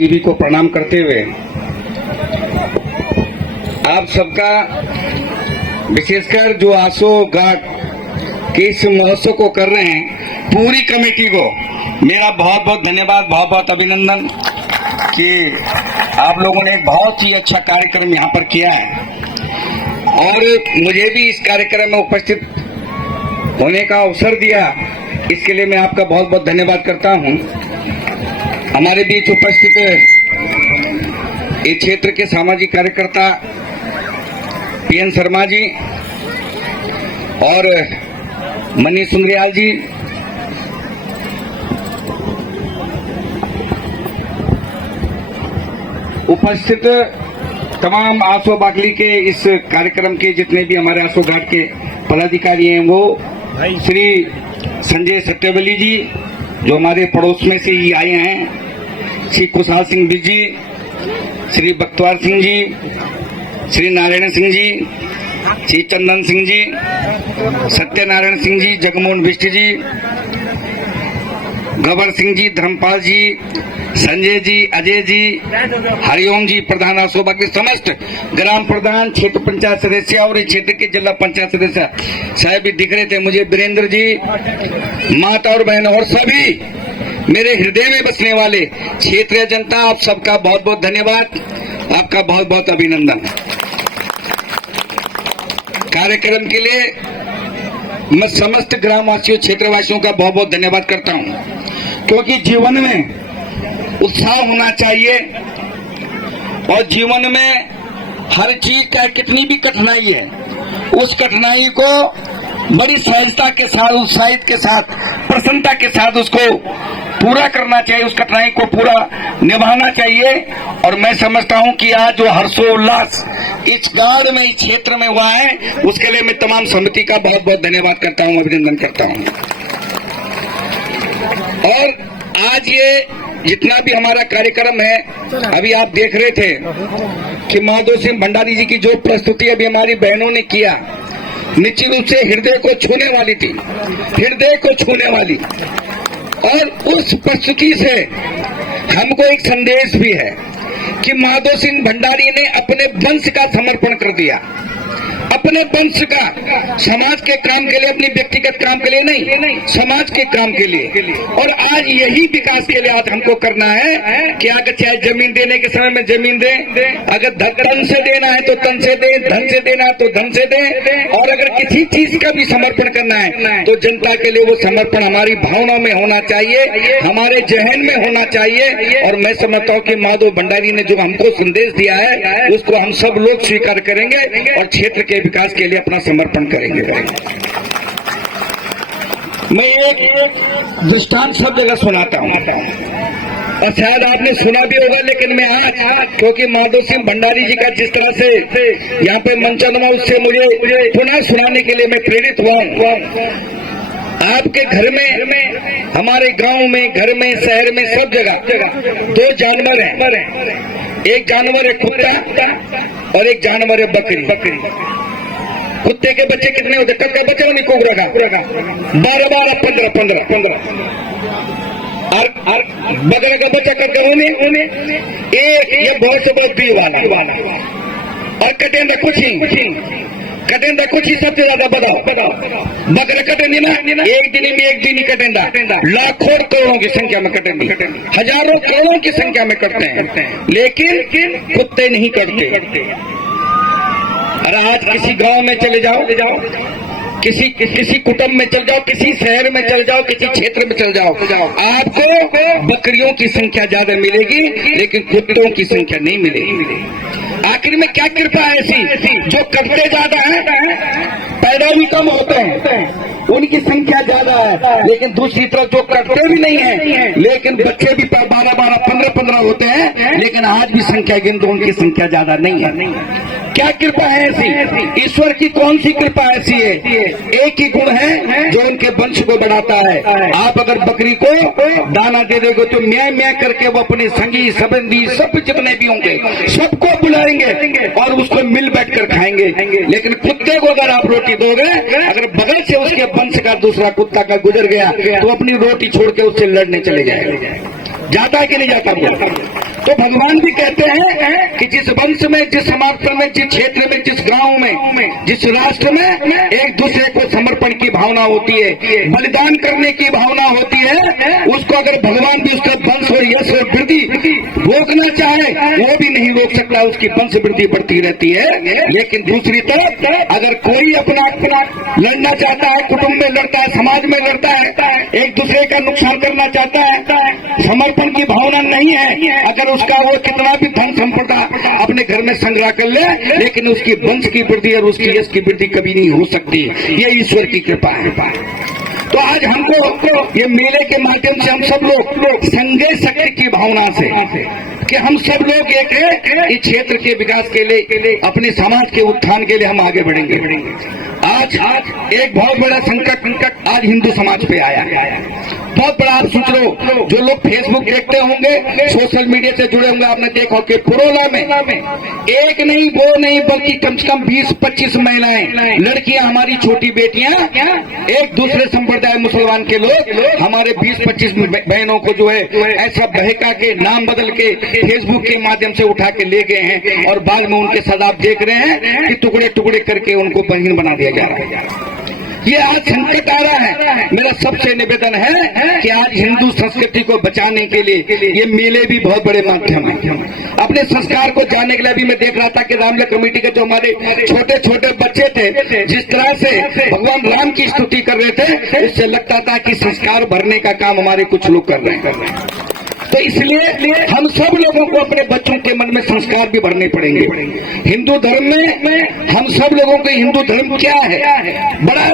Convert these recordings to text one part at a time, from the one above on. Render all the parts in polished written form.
TV को प्रणाम करते हुए आप सबका, विशेषकर जो आसो घाट के इस महोत्सव को कर रहे हैं, पूरी कमेटी को मेरा बहुत बहुत धन्यवाद, बहुत बहुत अभिनंदन कि आप लोगों ने एक बहुत ही अच्छा कार्यक्रम यहाँ पर किया है और मुझे भी इस कार्यक्रम में उपस्थित होने का अवसर दिया। इसके लिए मैं आपका बहुत बहुत धन्यवाद करता हूँ। हमारे बीच उपस्थित इस क्षेत्र के सामाजिक कार्यकर्ता पीएन शर्मा जी और मनीष सुंदरियाल जी, उपस्थित तमाम आसो बागली के इस कार्यक्रम के जितने भी हमारे आसो घाट के पदाधिकारी हैं, वो श्री संजय सत्यवली जी जो हमारे पड़ोस में से ही आए हैं, श्री कुशाल सिंह बिज जी, श्री बख्तवार सिंह जी, श्री नारायण सिंह जी, श्री चंदन सिंह जी, सत्यनारायण सिंह जी, जगमोहन बिष्ट जी, गबर सिंह जी, धर्मपाल जी, संजय जी, अजय जी, हरिओम जी, प्रधान आसो बागली, समस्त ग्राम प्रधान, क्षेत्र पंचायत सदस्य और इस क्षेत्र के जिला पंचायत सदस्य साहब भी दिख रहे थे मुझे, वीरेंद्र जी, माता और बहनों और सभी मेरे हृदय में बसने वाले क्षेत्रीय जनता, आप सबका बहुत बहुत धन्यवाद, आपका बहुत बहुत अभिनंदन। कार्यक्रम के लिए मैं समस्त ग्रामवासियों, क्षेत्रवासियों का बहुत बहुत धन्यवाद करता हूं, क्योंकि जीवन में उत्साह होना चाहिए और जीवन में हर चीज का कितनी भी कठिनाई है, उस कठिनाई को बड़ी सहजता के साथ, उत्साहित के साथ, प्रसन्नता के साथ उसको पूरा करना चाहिए, उस कठिनाई को पूरा निभाना चाहिए। और मैं समझता हूं कि आज जो हर्षोल्लास इस गांव में, इस क्षेत्र में हुआ है, उसके लिए मैं तमाम समिति का बहुत बहुत धन्यवाद करता हूं, अभिनंदन करता हूं। और आज ये जितना भी हमारा कार्यक्रम है, अभी आप देख रहे थे कि माधो सिंह भंडारी जी की जो प्रस्तुति अभी हमारी बहनों ने किया, निश्चित रूप से हृदय को छूने वाली थी, हृदय को छूने वाली। और उस प्रस्तुति से हमको एक संदेश भी है कि माधो सिंह भंडारी ने अपने वंश का समर्पण कर दिया, अपने वंश का, समाज के काम के लिए, अपनी व्यक्तिगत काम के लिए नहीं, समाज के काम के लिए। और आज यही विकास के लिए आज हमको करना है कि अगर चाहे जमीन देने के समय में जमीन दे, अगर तन से देना है तो तन से दे, धन से देना है तो धन से दे, और अगर किसी चीज का भी समर्पण करना है तो जनता के लिए वो समर्पण हमारी भावना में होना चाहिए, हमारे जहन में होना चाहिए। और मैं समझता हूँ कि माधो भंडारी ने जो हमको संदेश दिया है, उसको हम सब लोग स्वीकार करेंगे और क्षेत्र के विकास के लिए अपना समर्पण करेंगे। मैं एक दृष्टांत सब जगह सुनाता हूँ और शायद आपने सुना भी होगा, लेकिन मैं आज क्योंकि माधो सिंह भंडारी जी का जिस तरह से यहाँ पे मंचन हुआ, उससे मुझे पुनः सुनाने के लिए मैं प्रेरित हुआ हूँ। आपके घर में, हमारे गांव में, घर में, शहर में, सब जगह दो जानवर हैं। एक जानवर है कुत्ता और एक जानवर है बकरी। कुत्ते के बच्चे कितने होते? कब का बच्चा नहीं, कोबरा का 12-12, 15-15। और बकरे का बच्चा कब का होने एक, ये बहुत से बहुत दी वाला। और कटेंदा कुछ ही सबसे ज्यादा बताओ, बकरे कटेंगे ना, एक दिन में एक दिन ही कटेंदा, लाखों करोड़ों की संख्या में कटेंगे, हजारों करोड़ों की संख्या में कटते हैं, लेकिन कुत्ते नहीं कटते। अरे आज किसी गांव में चले जाओ, किसी कुटुंब में चल जाओ, किसी शहर में चल जाओ, किसी क्षेत्र में चल जाओ, आपको बकरियों की संख्या ज्यादा मिलेगी, लेकिन कुत्तों की संख्या नहीं मिलेगी। आखिर में क्या कृपा है ऐसी? जो कटते ज्यादा है, पैदा भी कम होते हैं, उनकी संख्या ज्यादा है, लेकिन दूसरी तरफ जो कटते भी नहीं है, लेकिन बच्चे भी 12-12, 15-15 होते हैं, लेकिन आज भी संख्या गिनते, उनकी संख्या ज्यादा नहीं है। क्या कृपा है ऐसी? ईश्वर की कौन सी कृपा ऐसी है? एक ही गुण है जो उनके वंश को बढ़ाता है। आप अगर बकरी को दाना दे दोगे तो म्या म्या करके वो अपने संगी संबंधी सब जितने भी होंगे सबको बुलाएंगे और उसको मिल बैठ कर खाएंगे। लेकिन कुत्ते को अगर आप रोटी दोगे, अगर बगल से उसके वंश का दूसरा कुत्ता का गुजर गया तो अपनी रोटी छोड़ के उससे लड़ने चले जाएंगे। जाता है कि नहीं जाता वो? तो भगवान भी कहते हैं कि जिस वंश में, जिस समाज में, जिस क्षेत्र में, जिस गांव में, जिस राष्ट्र में एक दूसरे को समर्पण की भावना होती है, बलिदान करने की भावना होती है, उसको अगर भगवान भी उसका वंश और यश और वृद्धि रोकना चाहे वो भी नहीं रोक सकता, उसकी वंश वृद्धि बढ़ती रहती है। लेकिन दूसरी तरफ अगर कोई अपना लड़ना चाहता है, कुटुंब में लड़ता है, समाज में लड़ता है, एक दूसरे का नुकसान करना चाहता है, समर्पण की भावना नहीं है, अगर उसका वो कितना भी धन संपदा अपने घर में संग्रह कर ले, लेकिन उसकी वंश की वृद्धि और उसकी यश की वृद्धि कभी नहीं हो सकती। ये ईश्वर की कृपा है। तो आज हमको ये मेले के माध्यम से हम सब लोग संघे शक्ति की भावना से कि हम सब लोग एक इस क्षेत्र के विकास के लिए, अपने समाज के उत्थान के लिए हम आगे बढ़ेंगे। आज एक बहुत बड़ा संकट आज हिंदू समाज पे आया है, बहुत बड़ा। आप सोच लो, जो लोग फेसबुक देखते होंगे, सोशल मीडिया से जुड़े होंगे, आपने देखा कि पुरोला में एक नहीं, दो नहीं, बल्कि कम से कम 20-25 महिलाएं, लड़कियां, हमारी छोटी बेटियां, एक दूसरे संप्रदाय मुसलमान के लोग हमारे 20-25 बहनों को जो है ऐसा बहका के नाम बदल के फेसबुक के माध्यम से उठा के ले गए हैं, और बाद में उनके साथ आप देख रहे हैं कि टुकड़े टुकड़े करके उनको बहन बना दिया जा रहा है। ये आज संकट आ रहा है। मेरा सबसे निवेदन है कि आज हिंदू संस्कृति को बचाने के लिए ये मेले भी बहुत बड़े माध्यम है। अपने संस्कार को जानने के लिए भी मैं देख रहा था कि रामलीला कमेटी के जो हमारे छोटे छोटे बच्चे थे, जिस तरह से भगवान राम की स्तुति कर रहे थे, इससे लगता था कि संस्कार भरने का काम हमारे कुछ लोग कर रहे हैं। तो इसलिए हम सब लोगों को अपने बच्चों के मन में संस्कार भी भरने पड़ेंगे। हिंदू धर्म में हम सब लोगों को, हिंदू धर्म क्या है? बड़ा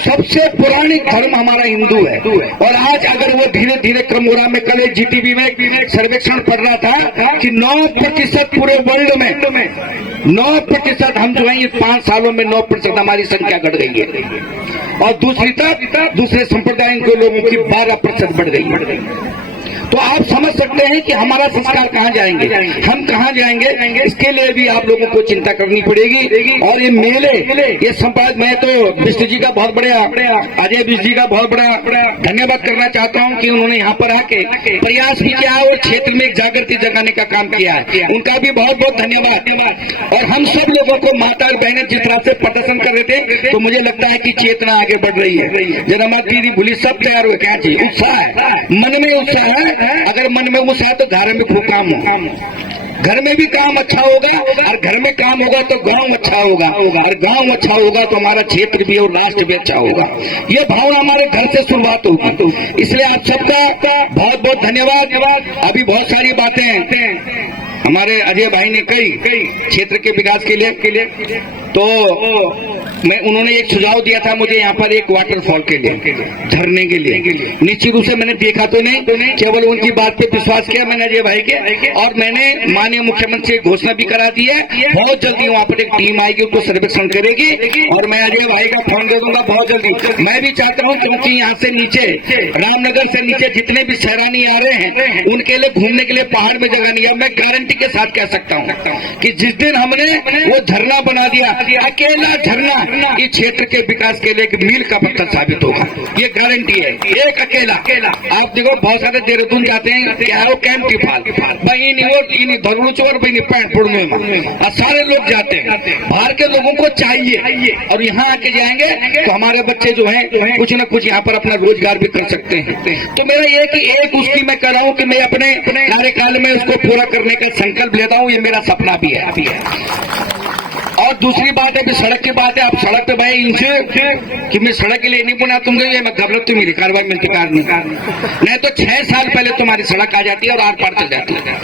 सबसे पुरानी धर्म हमारा हिंदू है। और आज अगर वो धीरे धीरे कम हो रहा, मैं कल जीटीवी में एक सर्वेक्षण पढ़ रहा था कि 9% पूरे वर्ल्ड में 9% हम जो है ये 5 सालों में 9% हमारी संख्या घट गई है, और दूसरी तरफ दूसरे संप्रदाय के लोगों की 12% बढ़ गई। तो आप समझ सकते हैं कि हमारा संस्कार कहाँ जाएंगे, हम कहाँ जाएंगे। इसके लिए भी आप लोगों को चिंता करनी पड़ेगी। और ये मेले, ये संपादक, मैं तो बिष्ट जी का बहुत बड़ा, अजय बिष्ट जी का बहुत बड़ा धन्यवाद करना चाहता हूँ कि उन्होंने यहाँ पर आके प्रयास भी किया और क्षेत्र में एक जागृति जगाने का काम किया है। उनका भी बहुत बहुत धन्यवाद। और हम सब लोगों को, माता और बहनें जिस तरह से प्रदर्शन कर रहे थे, तो मुझे लगता है कि चेतना आगे बढ़ रही है। जरा माता दीदी भूली सब तैयार हुए, क्या चाहिए? उत्साह है, मन में उत्साह है। अगर मन में उत्साह है तो घर में खूब काम हो, घर में भी काम अच्छा होगा, और घर में काम होगा तो गांव अच्छा होगा, और गांव अच्छा होगा तो हमारा क्षेत्र भी और राष्ट्र भी अच्छा होगा। ये भावना हमारे घर से शुरुआत होगी। इसलिए आप सबका बहुत बहुत धन्यवाद। अभी बहुत सारी बातें हमारे अजय भाई ने कही क्षेत्र के विकास के लिए, तो उन्होंने एक सुझाव दिया था मुझे यहाँ पर एक वाटरफॉल के लिए, झरने के लिए। निश्चित रूप से मैंने देखा तो नहीं, केवल उनकी बात पे विश्वास किया मैंने अजय भाई के, और मैंने माननीय मुख्यमंत्री से घोषणा भी करा दी है। बहुत जल्दी वहाँ पर एक टीम आएगी, उसको सर्वेक्षण करेगी, और मैं अजय भाई का फोन दे दूंगा बहुत जल्दी। मैं भी चाहता हूँ, क्योंकि यहाँ से नीचे, रामनगर से नीचे जितने भी सैलानी आ रहे हैं, उनके लिए घूमने के लिए पहाड़ में जगह नहीं है। मैं गारंटी के साथ कह सकता हूँ कि जिस दिन हमने वो झरना बना दिया, अकेला झरना इस क्षेत्र के विकास के लिए एक मील का पत्थर साबित होगा। ये गारंटी है, एक अकेला। आप देखो बहुत सारे देहरादून जाते हैं, क्या है वो कैंप की फाल धरुचोर बहनी पैंट पुड़ने में, और सारे लोग जाते हैं। बाहर के लोगों को चाहिए, और यहाँ आके जाएंगे तो हमारे बच्चे जो हैं कुछ न कुछ यहाँ पर अपना रोजगार भी कर सकते हैं। तो मेरा ये कि एक उसकी मैं कर रहा हूँ कि मैं अपने कार्यकाल में उसको पूरा करने का संकल्प लेता हूँ। ये मेरा सपना भी है। और दूसरी बात है, कि सड़क की बात है। आप सड़क पे भाई इनसे कि मैं सड़क के लिए नहीं बना, तुम गई मैं घबरा, तुम मेरी कार्रवाई मिलती कार नहीं तो 6 साल पहले तुम्हारी सड़क आ जाती है और आर पार चल जाती है।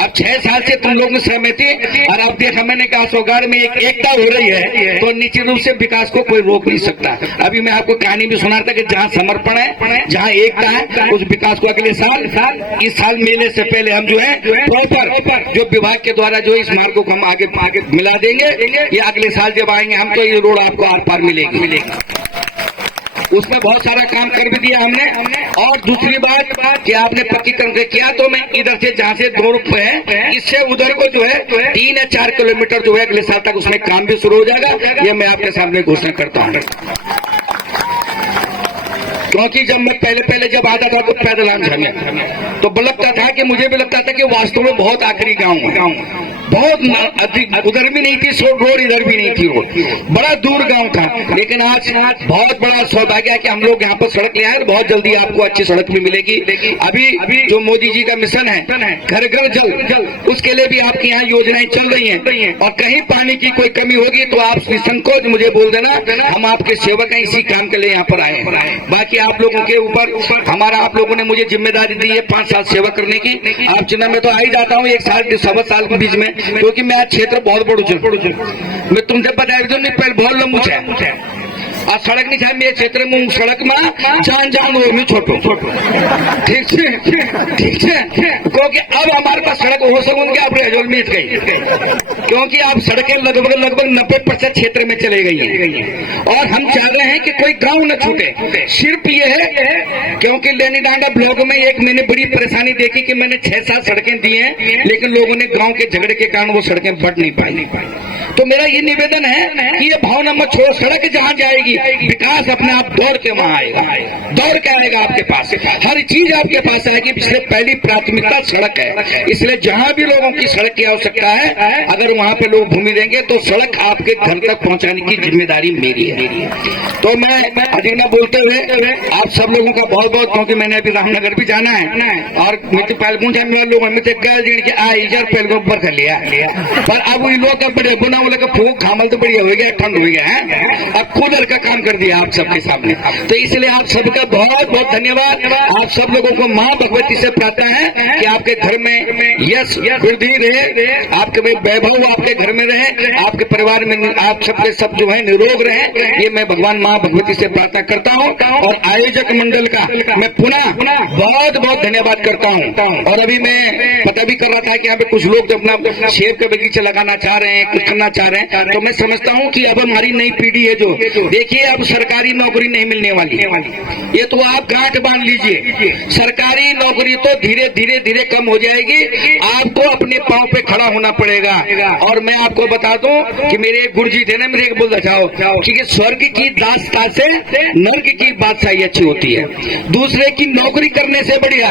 अब 6 साल से तुम लोग में सहमति, और अब देखा मैंने कहा सौगाड़ में एक एकता हो रही है, तो निश्चित रूप से विकास को कोई रोक नहीं सकता। अभी मैं आपको कहानी भी सुना था कि जहाँ समर्पण है, जहाँ एकता है, उस विकास को अगले साल, इस साल मेले से पहले हम जो है प्रॉपर जो विभाग के द्वारा जो इस मार्गों को हम आगे मिला देंगे। ये अगले साल जब आएंगे हम, तो ये रोड आपको आर पार मिलेगी। उसमें बहुत सारा काम कर भी दिया हमने। और दूसरी बात कि आपने पक्कीकरण से किया, तो मैं इधर से जहाँ से 2 रुपए है, इससे उधर को जो है 3 या 4 किलोमीटर जो है अगले साल तक उसमें काम भी शुरू हो जाएगा। ये मैं आपके सामने घोषणा करता हूँ। क्योंकि जब मैं पहले जब आता था तो पैदल आम झंगे तो लगता था कि मुझे भी लगता था कि वास्तव में बहुत आखिरी गांव बहुत अधिक, उधर भी नहीं थी रोड, इधर भी नहीं थी रोड, बड़ा दूर गांव था। लेकिन आज बहुत बड़ा सौभाग्य है कि हम लोग यहाँ पर सड़क ले आए, बहुत जल्दी आपको अच्छी सड़क भी मिलेगी। अभी जो मोदी जी का मिशन है घर घर जल, उसके लिए भी आपके यहाँ योजनाएं चल रही हैं। और कहीं पानी की कोई कमी होगी तो आप निसंकोच मुझे बोल देना, हम आपके सेवक हैं, इसी काम के लिए यहाँ पर आए हैं। बाकी आप लोगों के ऊपर हमारा, आप लोगों ने मुझे जिम्मेदारी दी है 5 साल सेवा करने की। आप चिन्ह में तो आ ही जाता हूँ 1 साल 1.25 साल के बीच में, क्योंकि मैं क्षेत्र बहुत बड़ू मैं तुमसे बताया जो नहीं पहले बहुत लंबू है और सड़क नहीं था मेरे क्षेत्र में, सड़क में जान और नहीं छोटो ठीक है क्योंकि अब हमारे पास सड़क हो सकूंगी आप रेजोल में गई, क्योंकि आप सड़कें लगभग 90% क्षेत्र में चले गई हैं। और हम चाह रहे हैं कि कोई गांव न छूटे। सिर्फ ये है क्योंकि लेनी डांडा ब्लॉक में एक मैंने बड़ी परेशानी देखी कि मैंने 6-7 सड़कें दी हैं, लेकिन लोगों ने गांव के झगड़े के कारण वो सड़कें बढ़ नहीं पाई। तो मेरा ये निवेदन है कि ये भावना मत छोड़ो, सड़क जहां जाएगी विकास अपने आप दौड़ के वहां आएगा, दौड़ के आएगा आपके पास, हर चीज आपके पास आएगी। इसलिए पहली प्राथमिकता सड़क है। इसलिए जहां भी लोगों की सड़क की आवश्यकता है, अगर वहां पे लोग भूमि देंगे तो सड़क आपके घर तक पहुंचाने की जिम्मेदारी मेरी है। तो मैं अधिक न बोलते हुए आप सब लोगों का बहुत बहुत, क्योंकि मैंने अभी रामनगर भी जाना है और मुझे पहले पूछा लोग ऊपर कर लिया, पर अब लोग बड़े गुना बोले फूक खामल तो बढ़िया हो गया, ठंड हो गया है, अब कूलर का काम कर दिया आप सबके सामने। तो इसलिए आप सबका बहुत बहुत धन्यवाद। आप सब लोगों को मां भगवती से प्रार्थना है कि आपके घर में यश वृद्धि रहे, आपके वैभव आपके घर में रहे, आपके परिवार में आप सबके सब जो है निरोग रहे, ये मैं भगवान मां भगवती से प्रार्थना करता हूँ। और आयोजक मंडल का मैं पुनः बहुत बहुत धन्यवाद करता हूँ। और अभी मैं पता भी कर रहा था कि यहाँ पे कुछ लोग जो अपना सेब का बगीचा लगाना चाह रहे हैं, कुछ करना चाह रहे हैं, तो मैं समझता हूँ कि अब हमारी नई पीढ़ी है जो, देखिए अब सरकारी नौकरी नहीं मिलने वाली, ये तो आप गांठ बांध लीजिए। सरकारी नौकरी तो धीरे धीरे धीरे कम हो जाएगी, आपको अपने पांव पे खड़ा होना पड़ेगा। और मैं आपको बता दूं कि मेरे एक गुरुजी थे ना, मेरे एक बोल बचाओ कि स्वर्ग की दासता से नर्क की बादशाही अच्छी होती है। दूसरे की नौकरी करने से बढ़िया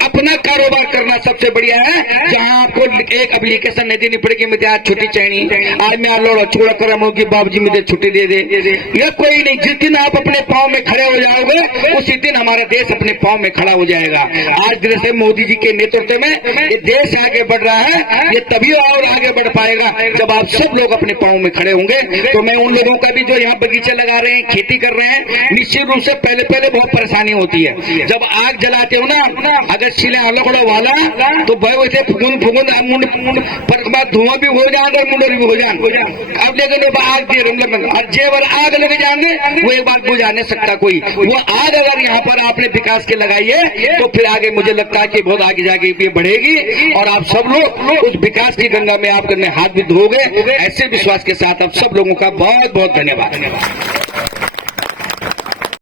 अपना कारोबार करना सबसे बढ़िया है, जहां आपको एक एप्लीकेशन नहीं देनी पड़ेगी मुझे आज छुट्टी चाहिए, आज मैं लोड़ा चूड़ा कर बाबू जी मुझे छुट्टी दे दे, यह कोई नहीं। जिस दिन आप अपने पांव में खड़े हो जाओगे उसी दिन हमारा देश अपने पांव में खड़ा हो जाएगा। आज जैसे मोदी जी के नेतृत्व में ये देश आगे बढ़ रहा है, ये तभी और आगे बढ़ पाएगा जब आप सब लोग अपने पांव में खड़े होंगे। तो मैं उन लोगों का भी जो यहाँ बगीचे लगा रहे हैं, खेती कर रहे हैं, निश्चित रूप से पहले बहुत परेशानी होती है। जब आग जलाते हो ना, अगर सिले अलगड़ा वाला तो वैसे फुगुन धुआं भी हो जाए और मुंडर भी हो जाए। अब लेकिन आग दे जेवर आग लगे जाएंगे वो एक बात बुझा नहीं सकता कोई। वो आग अगर यहाँ पर आपने विकास के लगाई है तो फिर आगे मुझे लगता है कि बहुत आगे जाके ये बढ़ेगी और आप सब लोग उस विकास की गंगा में आप हाथ भी धोगे। ऐसे विश्वास के साथ आप सब लोगों का बहुत बहुत धन्यवाद।